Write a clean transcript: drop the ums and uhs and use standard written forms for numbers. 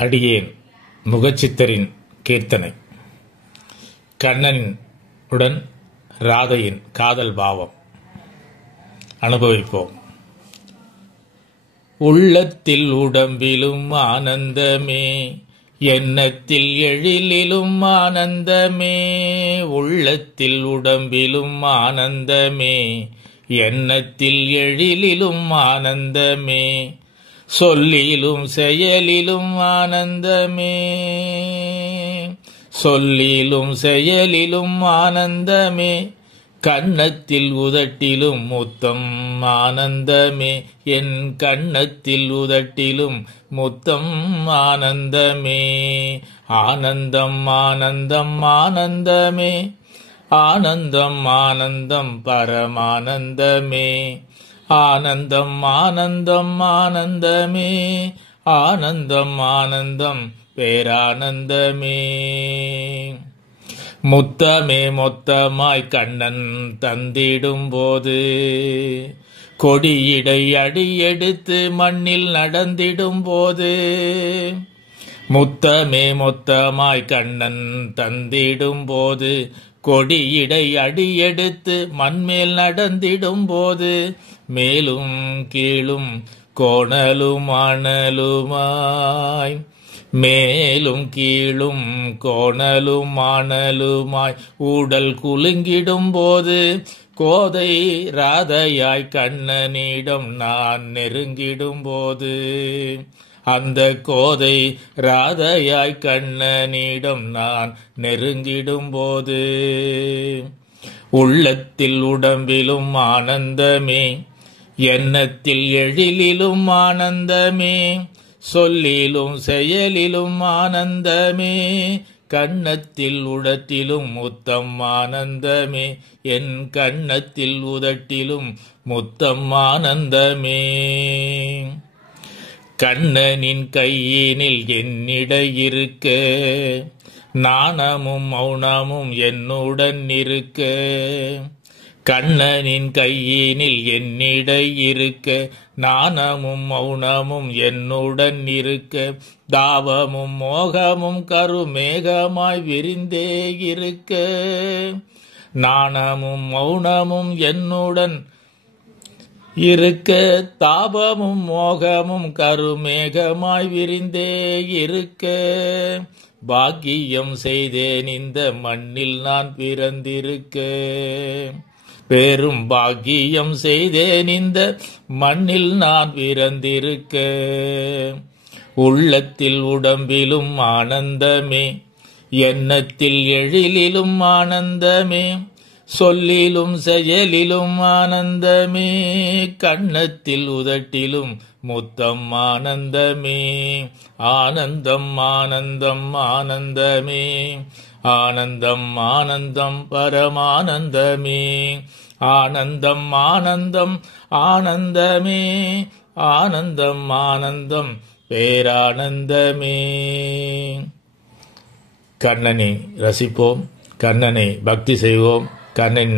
அடியேன் முகச்சித்தரின் கீர்த்தனை. கண்ணனின் உடன் ராதையின் காதல் பாவம் அனுபவிப்போம். உள்ளத்தில் உடம்பிலும் ஆனந்தமே, எண்ணத்தில் எழிலிலும் ஆனந்தமே. உள்ளத்தில் உடம்பிலும் ஆனந்தமே, எண்ணத்தில் எழிலிலும் ஆனந்தமே. சொல்லிலும் செயலிலும் ஆனந்தமே, சொல்லிலும் செயலிலும் ஆனந்தமே. கண்ணத்தில் உதட்டிலும் முத்தம் ஆனந்தமே, என் கண்ணத்தில் உதட்டிலும் முத்தம் ஆனந்தமே. ஆனந்தம் ஆனந்தம் ஆனந்தமே, ஆனந்தம் ஆனந்தம் பரமானந்தமே. ஆனந்தம் ஆனந்தம் ஆனந்தமே, ஆனந்தம் ஆனந்தம் பேரானந்தமே. முத்தமே மொத்தமாய் கண்ணன் தந்திடும் போது, கொடியிடை அடியெடுத்து மண்ணில் நடந்திடும் போது. முத்தமே மொத்தமாய் கண்ணன் தந்திடும் போது, கொடியிடை அடியெடுத்து மண்மேல் நடந்திடும் போது. மேலும் கீழும் கோணலும் ஆனலுமாய், மேலும் கீழும் கோணலும் ஆனலுமாய் ஊடல் குலுங்கிடும் போது. கோதை ராதையாய் கண்ணனிடம் நான் நெருங்கிடும் போது, அந்த கோதை ராதையாய் கண்ணனிடம் நான் நெருங்கிடும் போது. உள்ளத்தில் உடம்பிலும் ஆனந்தமே, எண்ணத்தில் எழிலிலும் ஆனந்தமே. சொல்லிலும் செயலிலும் ஆனந்தமே, கண்ணத்தில் உதட்டிலும் முத்தம் ஆனந்தமே. என் கண்ணத்தில் உதட்டிலும் முத்தம் ஆனந்தமே. கண்ணனின் கையினில் என்னிடை இருக்க, நாணமும் மௌனமும் என்னுடன் இருக்க. கண்ணனின் கையினில் என்னிடை இருக்க, நாணமும் மௌனமும் என்னுடன் இருக்க. தாவமும் மோகமும் கருமேகமாய் விரிந்தே இருக்க. நாணமும் மௌனமும் என்னுடன் இருக்க, தாபமும் மோகமும் கருமேகமாய் விரிந்தே இருக்க. பாக்கியம் செய்தேன் இந்த மண்ணில் நான் பிறந்திருக்க, பெரும் பாக்கியம் செய்தேன் இந்த மண்ணில் நான் பிறந்திருக்க. உள்ளத்தில் உடம்பிலும் ஆனந்தமே, எண்ணத்தில் எழிலிலும் ஆனந்தமே. சொல்லிலும் செயலிலும் ஆனந்தமே, கண்ணத்தில் உதட்டிலும் முத்தம் ஆனந்தமே. ஆனந்தம் ஆனந்தம் ஆனந்தமே, ஆனந்தம் ஆனந்தம் பரமானந்தமே. ஆனந்தம் ஆனந்தம் ஆனந்தமே, ஆனந்தம் ஆனந்தம் பேரானந்தமே. கண்ணனை ரசிப்போம், கண்ணனை பக்தி செய்வோம். கண்ணன்